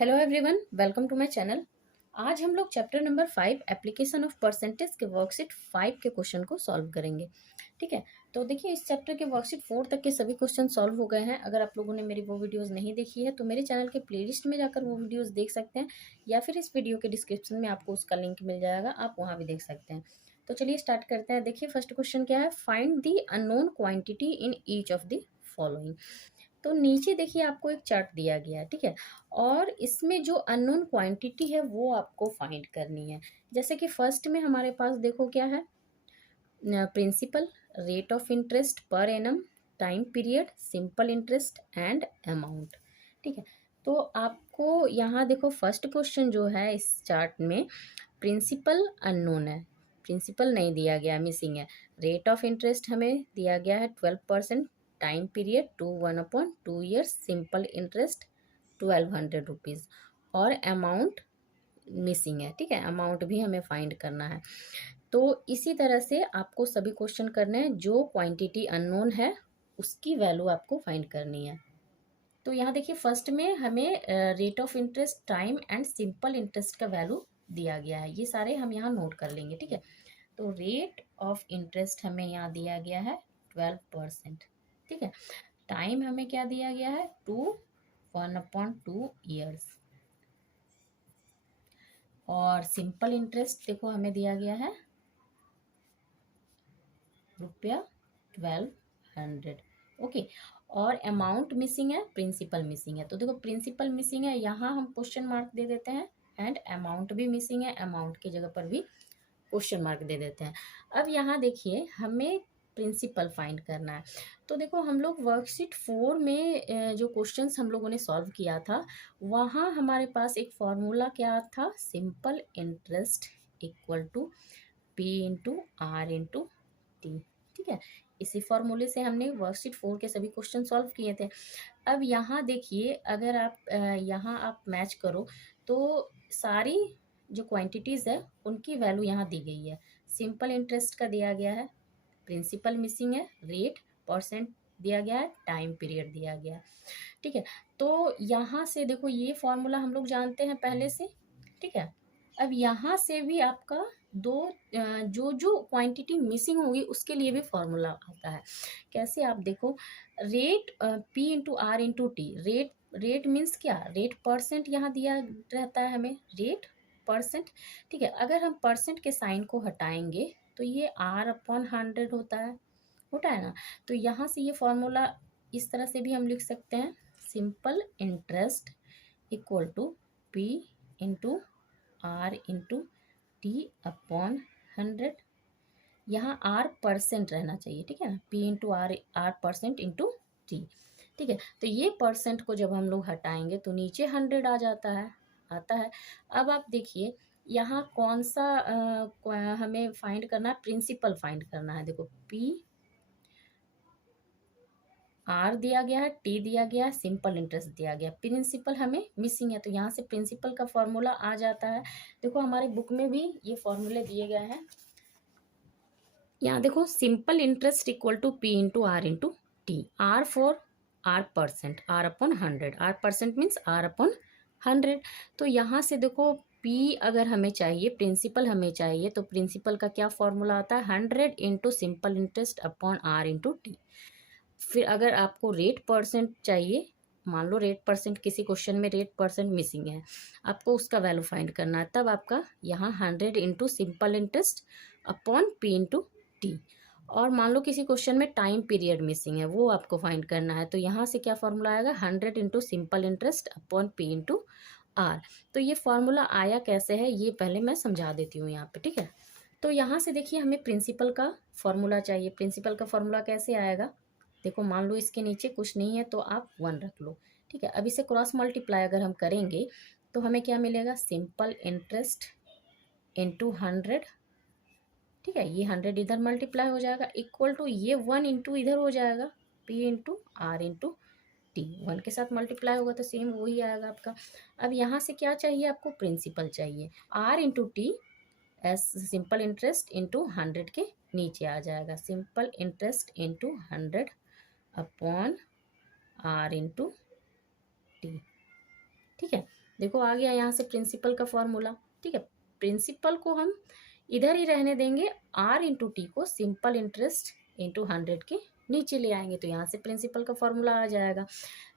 Hello everyone, welcome to my channel. आज हम लोग chapter number 5 application of percentage के वर्कशीट 5 के क्वेश्चन को सॉल्व करेंगे। ठीक है, तो देखिए इस चैप्टर के वर्कशीट 4 तक के सभी क्वेश्चन सॉल्व हो गए हैं। अगर आप लोगों ने मेरी वो वीडियोस नहीं देखी है तो मेरे चैनल के प्लेलिस्ट में जाकर वो वीडियोस देख सकते हैं, या फिर इस वीडियो के डिस्क्रिप्शन में आपको उसका लिंक मिल जाएगा, आप वहाँ भी देख सकते हैं। तो चलिए स्टार्ट करते हैं। देखिए फर्स्ट क्वेश्चन क्या है, find the unknown quantity in each of the following. तो नीचे देखिए आपको एक चार्ट दिया गया है, ठीक है, और इसमें जो अननोन क्वांटिटी है वो आपको फाइंड करनी है। जैसे कि फर्स्ट में हमारे पास देखो क्या है, principal, rate of interest per annum, time period, simple interest and amount. ठीक है, तो आपको यहाँ देखो फर्स्ट क्वेश्चन जो है इस चार्ट में, प्रिंसिपल अननोन है, प्रिंसिपल नहीं दिया गया, मिसिंग है। रेट ऑफ इंटरेस्ट हमें दिया गया है 12%, time period 1/2 years, simple interest 1200 rupees, और अमाउंट मिसिंग है। ठीक है, अमाउंट भी हमें फाइंड करना है। तो इसी तरह से आपको सभी क्वेश्चन करने हैं, जो क्वांटिटी अननोन है उसकी वैल्यू आपको फाइंड करनी है। तो यहाँ देखिए फर्स्ट में हमें rate of interest, time and simple interest का वैल्यू दिया गया है, ये सारे हम यहाँ नोट कर लेंगे। ठीक है, तो रेट ऑफ इंटरेस्ट हमें यहाँ दिया गया है 12%। ठीक है, टाइम हमें क्या दिया गया है, 1/2 ईयर्स, और सिंपल इंटरेस्ट देखो हमें दिया गया है ₹1200। ओके, और अमाउंट मिसिंग है, प्रिंसिपल मिसिंग है। तो देखो प्रिंसिपल मिसिंग है, यहाँ हम क्वेश्चन मार्क दे देते हैं, एंड अमाउंट भी मिसिंग है, अमाउंट की जगह पर भी क्वेश्चन मार्क दे देते हैं। अब यहाँ देखिए हमें प्रिंसिपल फाइंड करना है। तो देखो हम लोग वर्कशीट 4 में जो क्वेश्चंस हम लोगों ने सॉल्व किया था, वहाँ हमारे पास एक फॉर्मूला क्या था, simple interest equal to P into R into T. ठीक है, इसी फॉर्मूले से हमने वर्कशीट 4 के सभी क्वेश्चन सॉल्व किए थे। अब यहाँ देखिए अगर आप यहाँ आप मैच करो तो सारी जो क्वांटिटीज़ है उनकी वैल्यू यहाँ दी गई है। सिंपल इंटरेस्ट का दिया गया है, प्रिंसिपल मिसिंग है, रेट परसेंट दिया गया है, टाइम पीरियड दिया गया है। ठीक है, तो यहाँ से देखो ये फॉर्मूला हम लोग जानते हैं पहले से। ठीक है, अब यहाँ से भी आपका जो जो क्वांटिटी मिसिंग होगी उसके लिए भी फॉर्मूला आता है। कैसे, आप देखो, rate P into R into T. Rate means क्या, रेट परसेंट यहाँ दिया रहता है हमें, रेट परसेंट। ठीक है, अगर हम परसेंट के साइन को हटाएंगे तो ये R/100 होता है ना। तो यहाँ से ये फॉर्मूला इस तरह से भी हम लिख सकते हैं, simple interest equal to P into R into T upon 100। यहाँ आर परसेंट रहना चाहिए, ठीक है ना, P into R, R percent into T. ठीक है, तो ये परसेंट को जब हम लोग हटाएंगे तो नीचे 100 आ जाता है, आता है। अब आप देखिए यहाँ कौन सा हमें फाइंड करना है, प्रिंसिपल फाइंड करना है। देखो पी आर दिया गया है, टी दिया गया है, सिंपल इंटरेस्ट दिया गया, प्रिंसिपल हमें मिसिंग है, तो यहाँ से प्रिंसिपल का फॉर्मूला आ जाता है। देखो हमारे बुक में भी ये फॉर्मूले दिए गए हैं। यहाँ देखो simple interest equal to P into R into T, R for R percent, R/100, R percent means R/100। तो यहाँ से देखो पी अगर हमें चाहिए, प्रिंसिपल हमें चाहिए, तो प्रिंसिपल का क्या फॉर्मूला आता है, 100 into simple interest upon R into T. फिर अगर आपको रेट परसेंट चाहिए, मान लो रेट परसेंट, किसी क्वेश्चन में रेट परसेंट मिसिंग है, आपको उसका वैल्यू फाइंड करना है, तब आपका यहाँ 100 into simple interest upon P into T. और मान लो किसी क्वेश्चन में टाइम पीरियड मिसिंग है, वो आपको फाइंड करना है, तो यहाँ से क्या फॉर्मूला आएगा, 100 into simple interest upon P into R. तो ये फॉर्मूला आया कैसे है ये पहले मैं समझा देती हूँ यहाँ पे। ठीक है, तो यहाँ से देखिए हमें प्रिंसिपल का फॉर्मूला चाहिए। प्रिंसिपल का फॉर्मूला कैसे आएगा, देखो मान लो इसके नीचे कुछ नहीं है तो आप 1 रख लो। ठीक है, अब इसे क्रॉस मल्टीप्लाई अगर हम करेंगे तो हमें क्या मिलेगा, सिंपल इंटरेस्ट इंटू 100। ठीक है, ये 100 इधर मल्टीप्लाई हो जाएगा, इक्वल टू ये 1 इंटू इधर हो जाएगा, P into R into T, 1 के साथ मल्टीप्लाई होगा तो सेम वही आएगा आपका। अब यहाँ से क्या चाहिए आपको, प्रिंसिपल चाहिए, R into T S simple interest into 100 के नीचे आ जाएगा, simple interest into 100 upon R into T. ठीक है, देखो आ गया यहाँ से प्रिंसिपल का फॉर्मूला। ठीक है, प्रिंसिपल को हम इधर ही रहने देंगे, आर इंटू टी को सिंपल इंटरेस्ट इंटू 100 के नीचे ले आएंगे, तो यहाँ से प्रिंसिपल का फॉर्मूला आ जाएगा।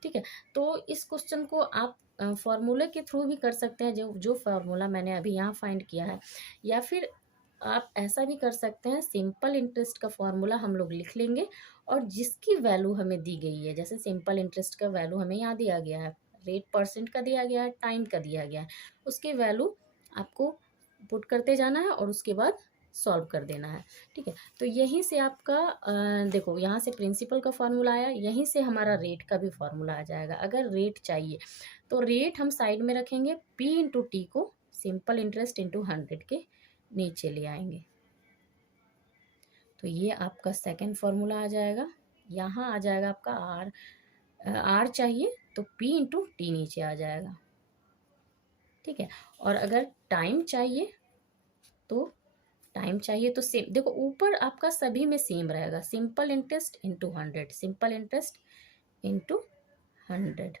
ठीक है, तो इस क्वेश्चन को आप फॉर्मूले के थ्रू भी कर सकते हैं, जो जो फार्मूला मैंने अभी यहाँ फाइंड किया है, या फिर आप ऐसा भी कर सकते हैं, सिंपल इंटरेस्ट का फॉर्मूला हम लोग लिख लेंगे और जिसकी वैल्यू हमें दी गई है, जैसे सिंपल इंटरेस्ट का वैल्यू हमें यहाँ दिया गया है, रेट परसेंट का दिया गया है, टाइम का दिया गया है, उसकी वैल्यू आपको पुट करते जाना है और उसके बाद सॉल्व कर देना है। ठीक है, तो यहीं से आपका देखो यहाँ से प्रिंसिपल का फॉर्मूला आया, यहीं से हमारा रेट का भी फॉर्मूला आ जाएगा। अगर रेट चाहिए तो रेट हम साइड में रखेंगे, पी इंटू टी को सिंपल इंटरेस्ट इंटू 100 के नीचे ले आएंगे, तो ये आपका सेकंड फॉर्मूला आ जाएगा। यहाँ आ जाएगा आपका आर चाहिए तो पी इंटू टी नीचे आ जाएगा। ठीक है, और अगर टाइम चाहिए तो सेम, देखो ऊपर आपका सभी में सेम रहेगा, simple interest into 100, simple interest into 100,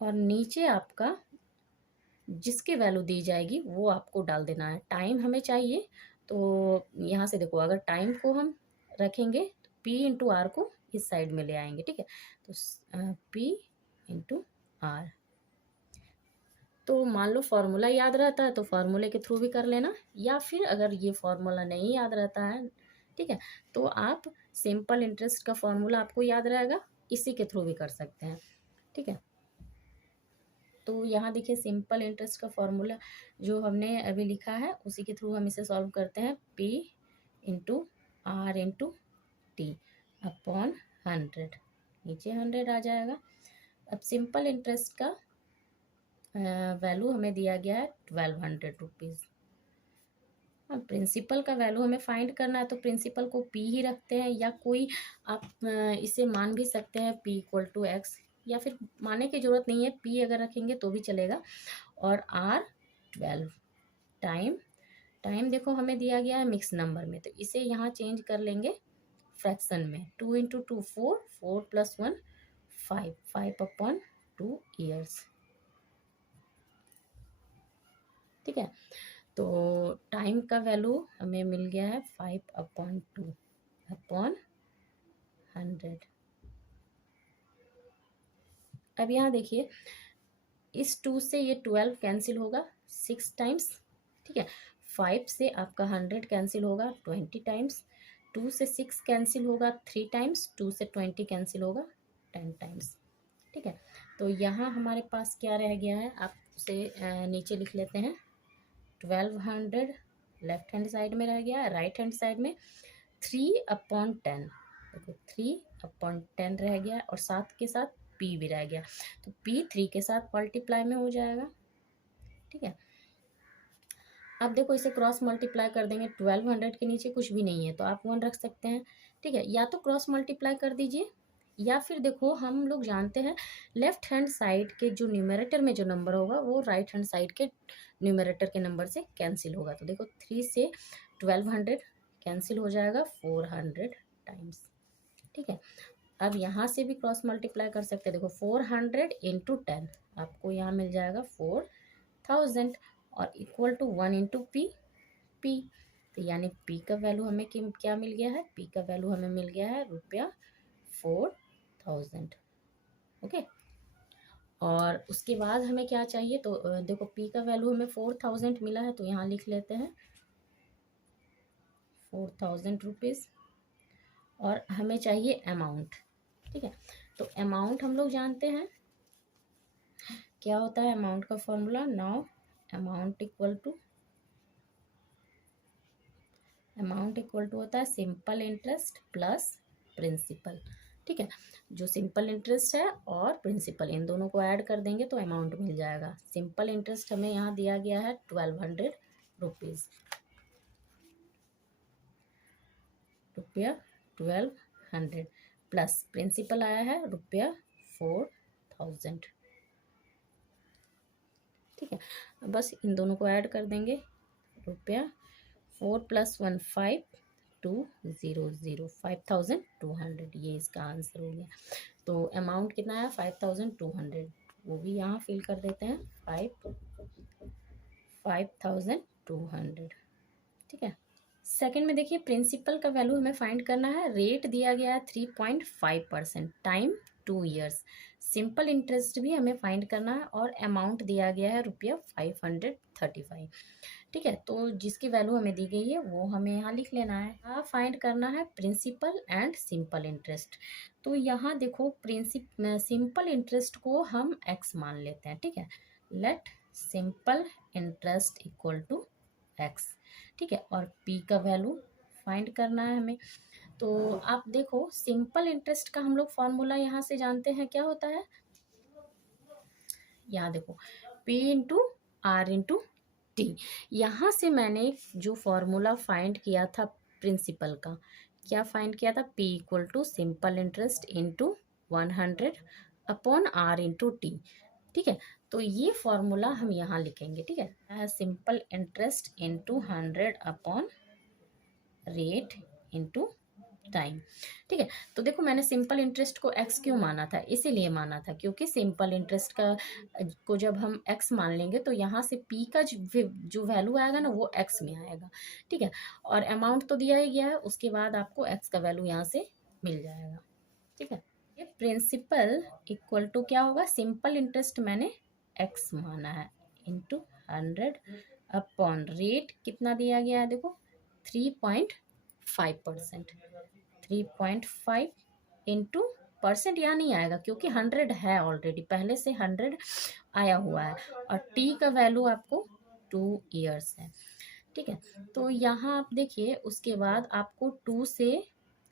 और नीचे आपका जिसकी वैल्यू दी जाएगी वो आपको डाल देना है। टाइम हमें चाहिए तो यहाँ से देखो, अगर टाइम को हम रखेंगे तो पी इंटू आर को इस साइड में ले आएंगे। ठीक है, तो पी इंटू आर, तो मान लो फॉर्मूला याद रहता है तो फॉर्मूले के थ्रू भी कर लेना, या फिर अगर ये फॉर्मूला नहीं याद रहता है, ठीक है, तो आप सिंपल इंटरेस्ट का फॉर्मूला आपको याद रहेगा, इसी के थ्रू भी कर सकते हैं। ठीक है, तो यहाँ देखिए सिंपल इंटरेस्ट का फॉर्मूला जो हमने अभी लिखा है उसी के थ्रू हम इसे सॉल्व करते हैं, P into R into T upon 100, नीचे 100 आ जाएगा। अब सिंपल इंटरेस्ट का वैल्यू हमें दिया गया है 1200 रुपीज़। अब प्रिंसिपल का वैल्यू हमें फाइंड करना है तो प्रिंसिपल को पी ही रखते हैं, या कोई आप इसे मान भी सकते हैं पी इक्वल टू एक्स, या फिर मानने की ज़रूरत नहीं है, पी अगर रखेंगे तो भी चलेगा। और आर 12, टाइम, टाइम देखो हमें दिया गया है मिक्स नंबर में, तो इसे यहाँ चेंज कर लेंगे फ्रैक्शन में, 2 इंटू 2 4, 4 प्लस 1 5, 5 अपॉन 2 ईयर्स। ठीक है, तो टाइम का वैल्यू हमें मिल गया है 5/2 अपॉन 100। अब यहाँ देखिए इस 2 से ये 12 कैंसिल होगा 6 टाइम्स। ठीक है, 5 से आपका 100 कैंसिल होगा 20 टाइम्स, 2 से 6 कैंसिल होगा 3 टाइम्स, 2 से 20 कैंसिल होगा 10 टाइम्स। ठीक है, तो यहाँ हमारे पास क्या रह गया है, आप उसे नीचे लिख लेते हैं, 1200 लेफ्ट हैंड साइड में रह गया, राइट हैंड साइड में 3/10, देखो 3/10 रह गया, और साथ के साथ पी भी रह गया, तो पी 3 के साथ मल्टीप्लाई में हो जाएगा। ठीक है, अब देखो इसे क्रॉस मल्टीप्लाई कर देंगे, 1200 के नीचे कुछ भी नहीं है तो आप 1 रख सकते हैं। ठीक है, या तो क्रॉस मल्टीप्लाई कर दीजिए, या फिर देखो हम लोग जानते हैं लेफ्ट हैंड साइड के जो न्यूमरेटर में जो नंबर होगा वो राइट हैंड साइड के न्यूमरेटर के नंबर से कैंसिल होगा, तो देखो 3 से 1200 कैंसिल हो जाएगा 400 टाइम्स। ठीक है, अब यहाँ से भी क्रॉस मल्टीप्लाई कर सकते हैं, देखो 400 इंटू 10 आपको यहाँ मिल जाएगा 4000, और equal to 1 into P, P, तो यानी पी का वैल्यू हमें क्या मिल गया है, पी का वैल्यू हमें मिल गया है ₹4000। ओके, और उसके बाद हमें क्या चाहिए, तो देखो पी का वैल्यू हमें 4000 मिला है, तो यहाँ लिख लेते हैं 4000 रुपीज़, और हमें चाहिए अमाउंट। ठीक है, तो अमाउंट हम लोग जानते हैं क्या होता है, अमाउंट का formula, now amount equal to होता है सिंपल इंटरेस्ट प्लस प्रिंसिपल। ठीक है, जो सिंपल इंटरेस्ट है और प्रिंसिपल इन दोनों को ऐड कर देंगे तो अमाउंट मिल जाएगा। सिंपल इंटरेस्ट हमें यहाँ दिया गया है 1200 रुपीज़, ₹1200, प्लस प्रिंसिपल आया है ₹4000। ठीक है, बस इन दोनों को ऐड कर देंगे, ₹4 + 1 5 200 5200, ये इसका आंसर हो गया। तो अमाउंट कितना है 5200, वो भी यहाँ फिल कर देते हैं 5200। ठीक है। सेकंड में देखिए प्रिंसिपल का वैल्यू हमें फाइंड करना है। रेट दिया गया है 3.5%, टाइम 2 ईयर्स। सिंपल इंटरेस्ट भी हमें फाइंड करना है और अमाउंट दिया गया है ₹535। ठीक है, तो जिसकी वैल्यू हमें दी गई है वो हमें यहाँ लिख लेना है। यहाँ फाइंड करना है प्रिंसिपल एंड सिंपल इंटरेस्ट। तो यहाँ देखो सिंपल इंटरेस्ट को हम x मान लेते हैं। ठीक है, let simple interest equal to x। ठीक है, और p का वैल्यू फाइंड करना है हमें। तो आप देखो सिंपल इंटरेस्ट का हम लोग फॉर्मूला यहाँ से जानते हैं, क्या होता है। यहाँ देखो p into R into T. यहाँ से मैंने जो फॉर्मूला फाइंड किया था प्रिंसिपल का, क्या फाइंड किया था, p equal to simple interest into 100 upon R into T. ठीक है, तो ये फॉर्मूला हम यहाँ लिखेंगे। ठीक है, simple interest into 100 upon rate into time. ठीक है, तो देखो मैंने सिंपल इंटरेस्ट को x क्यों माना था, इसीलिए माना था क्योंकि सिंपल इंटरेस्ट का को जब हम x मान लेंगे तो यहाँ से p का जो वैल्यू आएगा ना वो x में आएगा। ठीक है, और अमाउंट तो दिया ही गया है, उसके बाद आपको x का वैल्यू यहाँ से मिल जाएगा। ठीक है, ये प्रिंसिपल इक्वल टू क्या होगा, सिंपल इंटरेस्ट मैंने x माना है इंटू 100 अपॉन रेट कितना दिया गया है, देखो 3.5%। 3.5 इंटू परसेंट यहाँ नहीं आएगा क्योंकि 100 है ऑलरेडी, पहले से 100 आया हुआ है, और टी का वैल्यू आपको 2 ईयर्स है। ठीक है, तो यहाँ आप देखिए उसके बाद आपको 2 से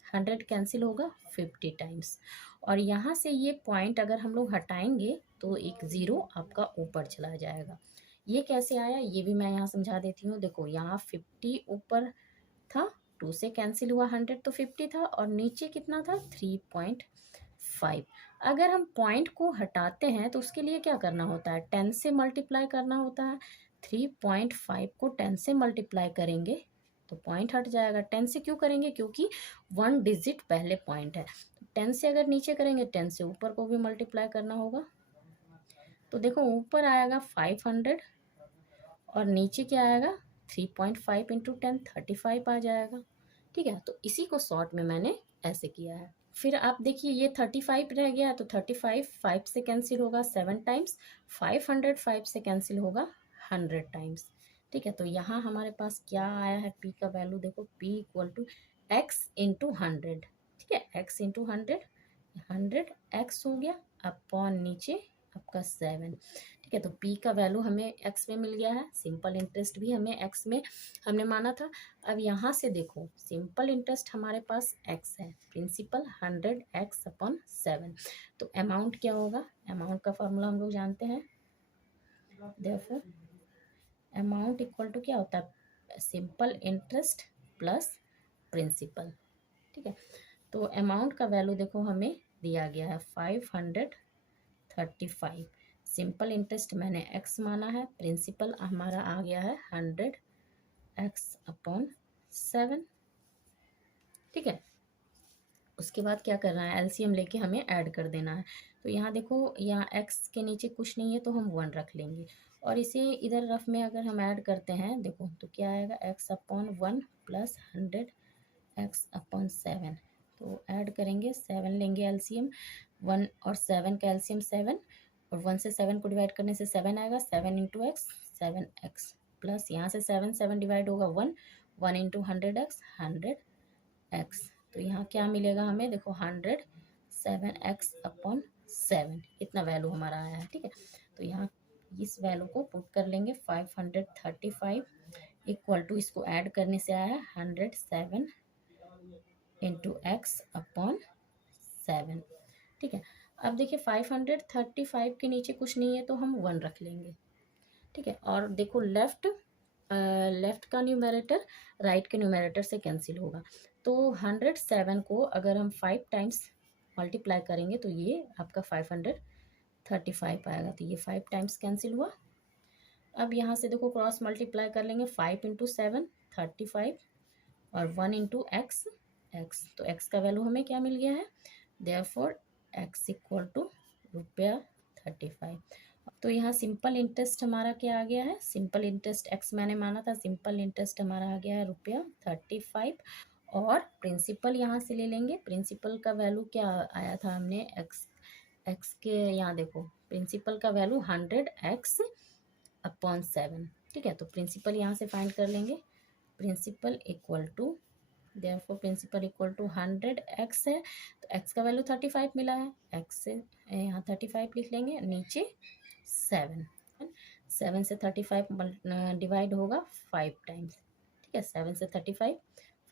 100 कैंसिल होगा 50 टाइम्स, और यहाँ से ये पॉइंट अगर हम लोग हटाएंगे तो एक ज़ीरो आपका ऊपर चला जाएगा। ये कैसे आया ये भी मैं यहाँ समझा देती हूँ। देखो यहाँ 50 ऊपर था, 2 से कैंसिल हुआ 100 तो 50 था, और नीचे कितना था 3.5। अगर हम पॉइंट को हटाते हैं तो उसके लिए क्या करना होता है, 10 से मल्टीप्लाई करना होता है। 3.5 को 10 से मल्टीप्लाई करेंगे तो पॉइंट हट जाएगा। 10 से क्यों करेंगे, क्योंकि 1 डिजिट पहले पॉइंट है। 10 से अगर नीचे करेंगे 10 से ऊपर को भी मल्टीप्लाई करना होगा। तो देखो ऊपर आएगा 500 और नीचे क्या आएगा 3.5 इंटू 10 35 आ जाएगा। ठीक है, तो इसी को शॉर्ट में मैंने ऐसे किया है। फिर आप देखिए ये 35 रह गया, तो 35 5 से कैंसिल होगा 7 टाइम्स, 500 5 से कैंसिल होगा 100 टाइम्स। ठीक है, तो यहाँ हमारे पास क्या आया है, p का वैल्यू देखो, p equal to x into 100। ठीक है, x इंटू 100 x हो गया अपॉन नीचे आपका 7। ठीक है, तो p का वैल्यू हमें x में मिल गया है, सिंपल इंटरेस्ट भी हमें x में हमने माना था। अब यहाँ से देखो सिंपल इंटरेस्ट हमारे पास x है, प्रिंसिपल 100x अपॉन 7, तो अमाउंट क्या होगा, अमाउंट का फॉर्मूला हम लोग जानते हैं। देयरफॉर अमाउंट इक्वल टू क्या होता है, सिंपल इंटरेस्ट प्लस प्रिंसिपल। ठीक है, तो अमाउंट का वैल्यू देखो हमें दिया गया है 535। सिंपल इंटरेस्ट मैंने x माना है, प्रिंसिपल हमारा आ गया है 100x अपॉन 7। ठीक है, उसके बाद क्या करना है, एलसीएम लेके हमें ऐड कर देना है। तो यहाँ देखो यहाँ x के नीचे कुछ नहीं है तो हम 1 रख लेंगे, और इसे इधर रफ में अगर हम ऐड करते हैं देखो तो क्या आएगा, x upon 1 plus 100x upon 7। तो ऐड करेंगे 7 लेंगे एलसीएम, 1 और 7 का एलसीएम 7, और 1 से 7 को डिवाइड करने से 7 आएगा, 7 इंटू एक्स 7x प्लस यहाँ से 7 डिवाइड होगा 1, 1 इंटू 100x 100x। तो यहाँ क्या मिलेगा हमें, देखो 107x अपॉन 7, इतना वैल्यू हमारा आया है। ठीक है, तो यहाँ इस वैल्यू को पुट कर लेंगे 535 इक्वल टू, इसको ऐड करने से आया है 107 इंटू एक्स अपॉन 7। ठीक है, अब देखिए 535 के नीचे कुछ नहीं है तो हम 1 रख लेंगे। ठीक है, और देखो लेफ्ट का न्यूमरेटर राइट के न्यूमरेटर से कैंसिल होगा, तो 107 को अगर हम 5 टाइम्स मल्टीप्लाई करेंगे तो ये आपका 535 आएगा, तो ये 5 टाइम्स कैंसिल हुआ। अब यहाँ से देखो क्रॉस मल्टीप्लाई कर लेंगे, 5 इंटू 7 35 और 1 इंटू एक्स, तो एक्स का वैल्यू हमें क्या मिल गया है, देयरफॉर एक्स इक्वल टू 35। तो यहाँ सिंपल इंटरेस्ट हमारा क्या आ गया है, सिंपल इंटरेस्ट एक्स मैंने माना था, सिंपल इंटरेस्ट हमारा आ गया है ₹35। और प्रिंसिपल यहाँ से ले लेंगे, प्रिंसिपल का वैल्यू क्या आया था हमने एक्स के, यहाँ देखो प्रिंसिपल का वैल्यू 100x/7। ठीक है, तो प्रिंसिपल यहाँ से फाइंड कर लेंगे। Principal equal to, therefore principal equal to 100x है, तो x का वैल्यू 35 मिला है, x से यहाँ 35 लिख लेंगे, नीचे 7, 7 से 35 डिवाइड होगा 5 टाइम्स। ठीक है, 7 से 35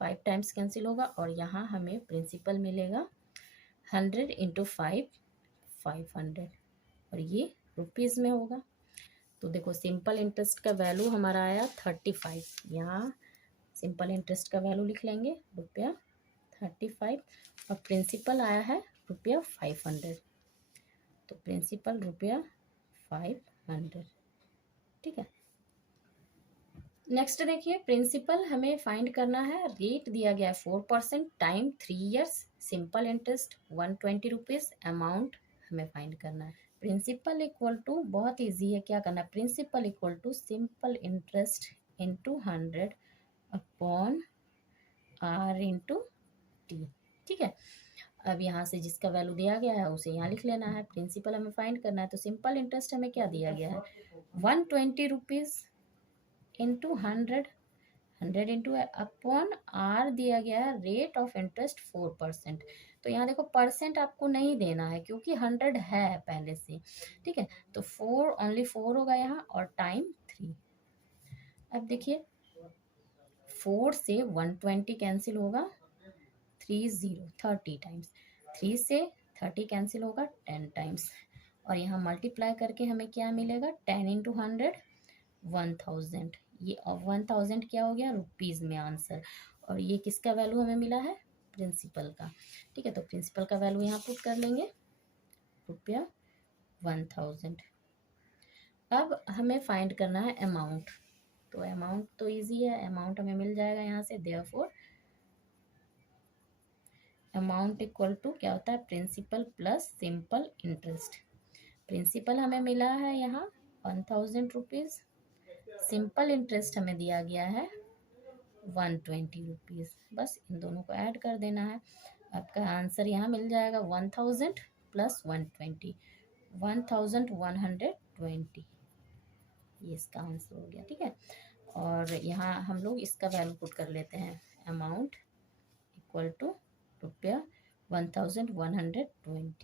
5 टाइम्स कैंसिल होगा, और यहाँ हमें प्रिंसिपल मिलेगा 100 इंटू 5 500, और ये रुपीज़ में होगा। तो देखो सिंपल इंटरेस्ट का वैल्यू हमारा आया 35, यहाँ सिंपल इंटरेस्ट का वैल्यू लिख लेंगे ₹35, और प्रिंसिपल आया है ₹500, तो प्रिंसिपल ₹500। ठीक है, नेक्स्ट देखिए, प्रिंसिपल हमें फाइंड करना है, रेट दिया गया है 4% time 3 years, simple interest ₹120, amount हमें फाइंड करना है। प्रिंसिपल इक्वल टू, बहुत इजी है, क्या करना है, principal equal to simple interest into 100 upon R into T. ठीक है, अब यहाँ से जिसका वैल्यू दिया गया है उसे यहाँ लिख लेना है, प्रिंसिपल हमें फाइंड करना है, तो सिंपल इंटरेस्ट हमें क्या दिया गया है, ₹120 इंटू 100 इंटू अपॉन आर दिया गया है रेट ऑफ इंटरेस्ट 4%। तो यहाँ देखो परसेंट आपको नहीं देना है क्योंकि 100 है पहले से। ठीक है, तो 4 ओनली 4 होगा यहाँ, और टाइम 3। अब देखिए 4 से 120 कैंसिल होगा, 30 टाइम्स, 3 से 30 कैंसिल होगा 10 टाइम्स, और यहाँ मल्टीप्लाई करके हमें क्या मिलेगा, 10 इंटू 100 1000। ये 1000 क्या हो गया, रुपीज़ में आंसर, और ये किसका वैल्यू हमें मिला है, प्रिंसिपल का। ठीक है, तो प्रिंसिपल का वैल्यू यहाँ पुट कर लेंगे, ₹1000। अब हमें फाइंड करना है अमाउंट, तो अमाउंट तो इजी है, अमाउंट हमें मिल जाएगा यहाँ से, देयरफॉर अमाउंट इक्वल टू क्या होता है, principal plus simple interest. Principal हमें मिला है यहाँ ₹1000, सिंपल इंटरेस्ट हमें दिया गया है ₹120। बस इन दोनों को ऐड कर देना है, आपका आंसर यहाँ मिल जाएगा 1000 प्लस 120, 1120, ये इसका आंसर हो गया। ठीक है, और यहाँ हम लोग इसका वैल्यू पुट कर लेते हैं, अमाउंट इक्वल टू ₹1120।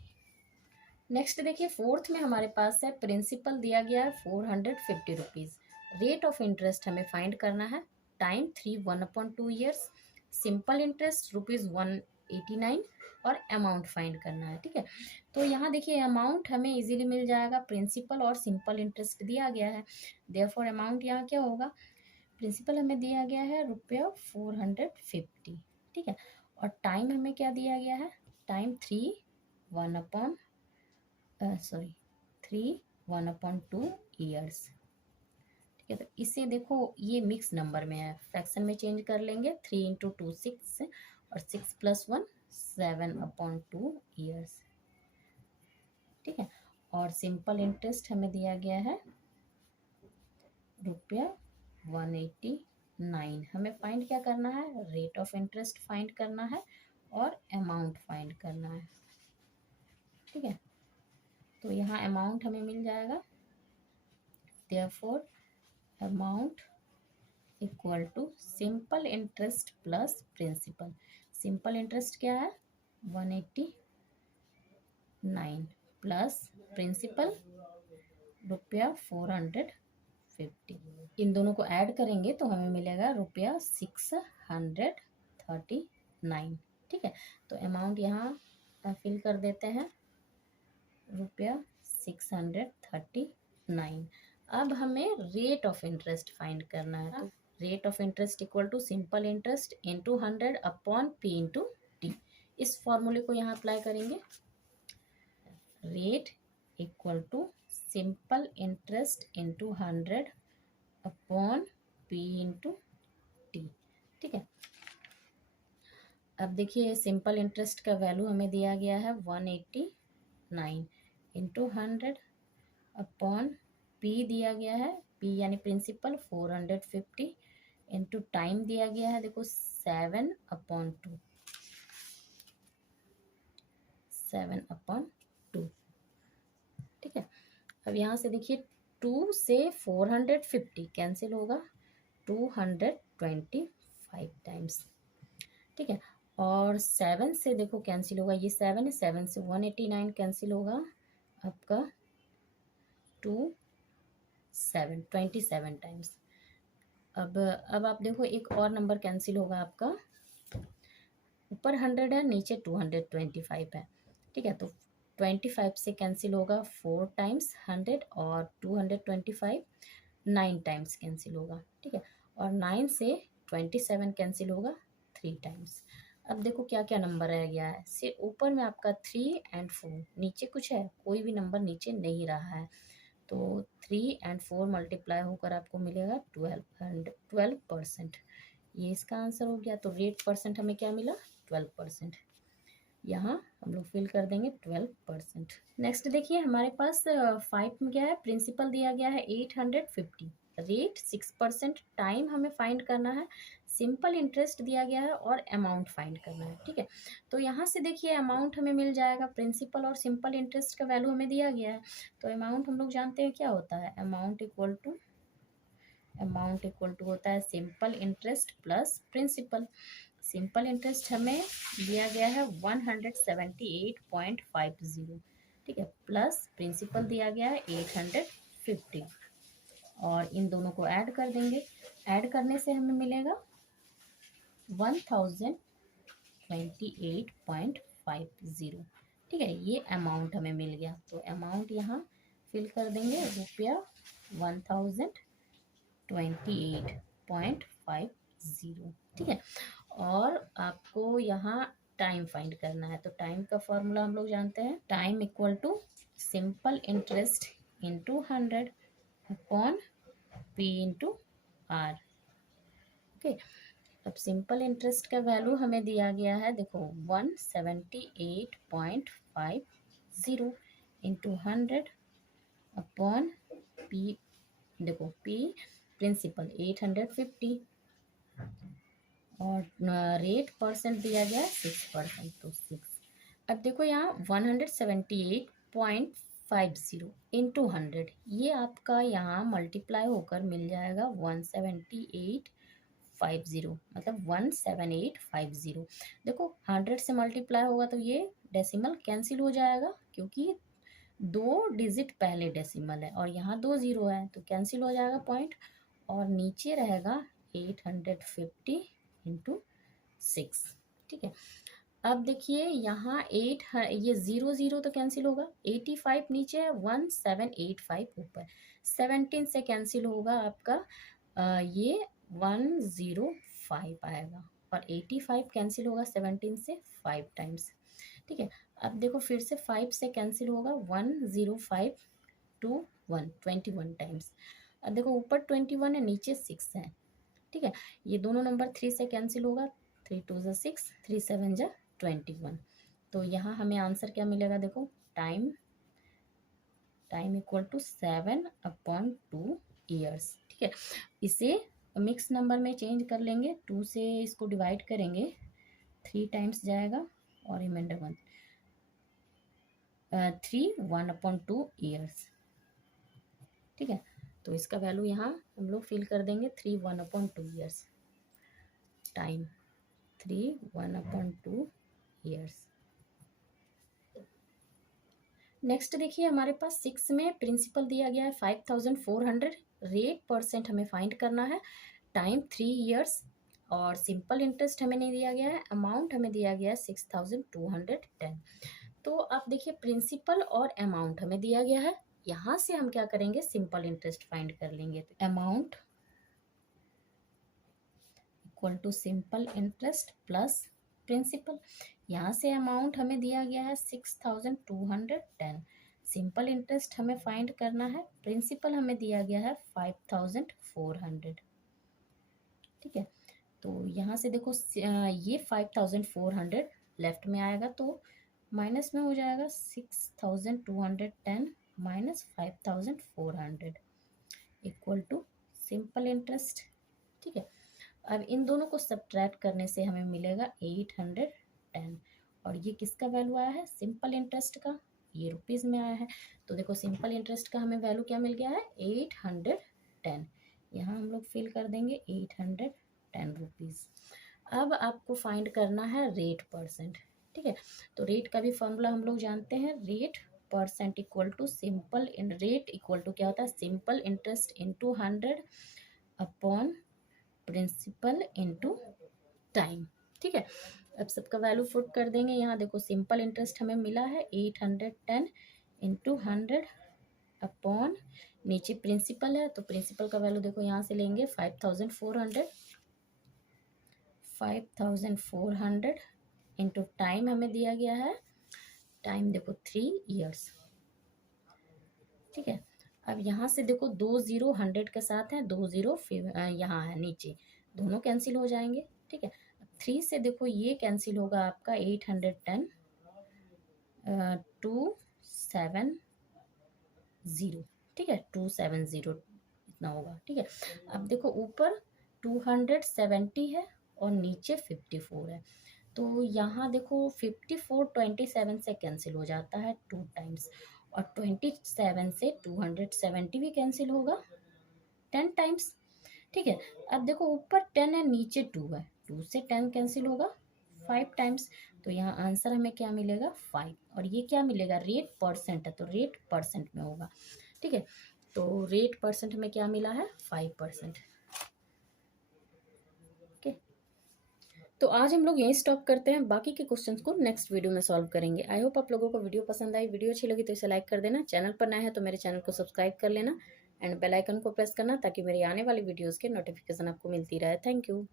नेक्स्ट देखिए, फोर्थ में हमारे पास है, प्रिंसिपल दिया गया है ₹450, रेट ऑफ इंटरेस्ट हमें फाइंड करना है, टाइम 3 1/2 ईयर्स, सिंपल इंटरेस्ट ₹189, और अमाउंट फाइंड करना है। ठीक है, तो यहाँ देखिए अमाउंट हमें इजीली मिल जाएगा, प्रिंसिपल और सिंपल इंटरेस्ट दिया गया है, देयरफॉर अमाउंट यहाँ क्या होगा, प्रिंसिपल हमें दिया गया है ₹450। ठीक है, और टाइम हमें क्या दिया गया है, टाइम 3 1/2 ईयर्स। ठीक है, तो इसे देखो ये मिक्स नंबर में है, फ्रैक्शन में चेंज कर लेंगे, 3 इंटू 2 6, और 6 + 1 7/2 ईयर्स। ठीक है, और सिंपल इंटरेस्ट हमें दिया गया है ₹189। हमें फाइंड क्या करना है, रेट ऑफ इंटरेस्ट फाइंड करना है और अमाउंट फाइंड करना है। ठीक है, तो यहाँ अमाउंट हमें मिल जाएगा, therefore amount equal to simple interest plus principal. Simple interest क्या है, 189 प्लस प्रिंसिपल ₹450। इन दोनों को ऐड करेंगे तो हमें मिलेगा ₹639। ठीक है, तो अमाउंट यहाँ फिल कर देते हैं, ₹639। अब हमें रेट ऑफ इंटरेस्ट फाइंड करना है, तो rate of interest equal to simple interest into 100 upon P into T. इस फॉर्मूले को यहाँ अप्लाई करेंगे, rate equal to simple interest into 100 upon P into T. ठीक है, अब देखिए सिंपल इंटरेस्ट का वैल्यू हमें दिया गया है 189 इंटू 100, अपॉन पी दिया गया है, पी यानी प्रिंसिपल 450 इंटू टाइम दिया गया है, देखो 7/2, 7/2। ठीक है, अब यहाँ से देखिए 2 से 450 कैंसिल होगा, 225 टाइम्स। ठीक है, और 7 से देखो कैंसिल होगा, ये 7 है, 7 से 189 कैंसिल होगा आपका 27 टाइम्स। अब आप देखो एक और नंबर कैंसिल होगा आपका, ऊपर 100 है, नीचे 225 है। ठीक है, तो 25 से कैंसिल होगा 4 टाइम्स 100, और 225 9 टाइम्स कैंसिल होगा। ठीक है, और 9 से 27 कैंसिल होगा 3 टाइम्स। अब देखो क्या क्या नंबर रह गया है, से ऊपर में आपका 3 एंड 4, नीचे कुछ है, कोई भी नंबर नीचे नहीं रहा है, तो 3 एंड 4 मल्टीप्लाई होकर आपको मिलेगा 12%। ये इसका आंसर हो गया। तो रेट परसेंट हमें क्या मिला, 12%। यहाँ हम लोग फिल कर देंगे 12%। नेक्स्ट देखिए हमारे पास 5 में क्या है, प्रिंसिपल दिया गया है 850, रेट 6%, टाइम हमें फाइंड करना है, सिंपल इंटरेस्ट दिया गया है और अमाउंट फाइंड करना है। ठीक है, तो यहाँ से देखिए अमाउंट हमें मिल जाएगा, प्रिंसिपल और सिंपल इंटरेस्ट का वैल्यू हमें दिया गया है, तो अमाउंट हम लोग जानते हैं क्या होता है, अमाउंट इक्वल टू होता है simple interest plus principal. Simple interest हमें दिया गया है 178.50। ठीक है, प्लस प्रिंसिपल दिया गया है 850, और इन दोनों को ऐड कर देंगे, ऐड करने से हमें मिलेगा 1028.50। ठीक है, ये अमाउंट हमें मिल गया, तो अमाउंट यहाँ फिल कर देंगे, रुपया 1028.50। ठीक है, और आपको यहाँ टाइम फाइंड करना है, तो टाइम का फॉर्मूला हम लोग जानते हैं, time equal to simple interest into 100 upon P into R. Okay, अब सिंपल इंटरेस्ट का वैल्यू हमें दिया गया है, देखो 178.50 इंटू 100 अपॉन पी, देखो पी प्रिंसिपल 850 और रेट परसेंट दिया गया 6%, तो 6। अब देखो यहाँ 178.50 इंटू 100, ये आपका यहाँ मल्टीप्लाई होकर मिल जाएगा 17850, मतलब 17850। देखो 100 से मल्टीप्लाई होगा तो ये डेसिमल कैंसिल हो जाएगा, क्योंकि 2 डिजिट पहले डेसिमल है और यहाँ 2 जीरो है, तो कैंसिल हो जाएगा पॉइंट, और नीचे रहेगा 850 इंटू 6। ठीक है, अब देखिए यहाँ 8, ये 0 0 तो कैंसिल होगा, 85 नीचे है, 1785 ऊपर, 17 से कैंसिल होगा आपका ये 105 आएगा, और 85 कैंसिल होगा 17 से 5 टाइम्स। ठीक है, अब देखो फिर से 5 से कैंसिल होगा 105 टू 21 टाइम्स। अब देखो ऊपर 21 है, नीचे 6 है। ठीक है, ये दोनों नंबर 3 से कैंसिल होगा, 3 2 ज़ा 6, 3 7 ज़ा 21। तो यहाँ हमें आंसर क्या मिलेगा, देखो टाइम इक्वल टू 7/2 ईयर्स। ठीक है, इसे मिक्स नंबर में चेंज कर लेंगे, 2 से इसको डिवाइड करेंगे, 3 टाइम्स जाएगा, और रिमाइंडर 1, 3 1/2 ईयर्स। ठीक है, तो इसका वैल्यू यहाँ हम लोग फिल कर देंगे, 3 1/2 ईयर्स, टाइम 3 1/2 ईयर्स। नेक्स्ट देखिए हमारे पास 6 में प्रिंसिपल दिया गया है 5400, रेट परसेंट हमें फाइंड करना है, टाइम 3 ईयर्स, और सिंपल इंटरेस्ट हमें नहीं दिया गया है, अमाउंट हमें दिया गया है 6210। तो आप देखिए प्रिंसिपल और अमाउंट हमें दिया गया है, यहाँ से हम क्या करेंगे, सिंपल इंटरेस्ट फाइंड कर लेंगे, तो amount equal to simple interest plus principal. यहाँ से अमाउंट हमें दिया गया है 6210, सिंपल इंटरेस्ट हमें फाइंड करना है, प्रिंसिपल हमें दिया गया है 5400। ठीक है, तो यहाँ से देखो ये 5400 लेफ्ट में आएगा, तो माइनस में हो जाएगा 6210 minus 5400 equal to simple interest. ठीक है, अब इन दोनों को सब्ट्रैक्ट करने से हमें मिलेगा 810, और ये किसका वैल्यू आया है, सिंपल इंटरेस्ट का, ये रुपीज़ में आया है। तो देखो सिंपल इंटरेस्ट का हमें वैल्यू क्या मिल गया है, 810। यहाँ हम लोग फिल कर देंगे 810 रुपीज़। अब आपको फाइंड करना है रेट परसेंट। ठीक है, तो रेट का भी फॉर्मूला हम लोग जानते हैं, rate percent equal to simple इन रेट इक्वल टू क्या होता है, simple interest into 100 upon principal into time. ठीक है, अब सबका वैल्यू पुट कर देंगे। यहाँ देखो सिंपल इंटरेस्ट हमें मिला है 810 इंटू 100 अपॉन, नीचे प्रिंसिपल है तो प्रिंसिपल का वैल्यू देखो यहाँ से लेंगे 5400 इंटू टाइम हमें दिया गया है, टाइम देखो 3 इयर्स। ठीक है, अब यहाँ से देखो 2 जीरो 100 के साथ हैं, 2 जीरो यहाँ है नीचे, दोनों कैंसिल हो जाएंगे। ठीक है, 3 से देखो ये कैंसिल होगा आपका 810 270। ठीक है, 270 इतना होगा। ठीक है, अब देखो ऊपर 270 है और नीचे 54 है, तो यहाँ देखो 54 27 से कैंसिल हो जाता है 2 टाइम्स, और 27 से 270 भी कैंसिल होगा 10 टाइम्स। ठीक है, अब देखो ऊपर 10 है नीचे 2 है, 2 से 10 कैंसिल होगा 5 टाइम्स, तो यहाँ आंसर हमें क्या मिलेगा 5, और ये क्या मिलेगा, रेट परसेंट है तो रेट परसेंट में होगा। ठीक है, तो रेट परसेंट में क्या मिला है 5%। ओके, तो आज हम लोग यहीं स्टॉप करते हैं, बाकी के क्वेश्चंस को नेक्स्ट वीडियो में सॉल्व करेंगे। आई होप आप लोगों को वीडियो पसंद आई, वीडियो अच्छी लगी तो इसे लाइक कर देना, चैनल पर नया है तो मेरे चैनल को सब्सक्राइब कर लेना एंड बेल आइकन को प्रेस करना ताकि मेरी आने वाली वीडियोस के नोटिफिकेशन आपको मिलती रहे। Thank you.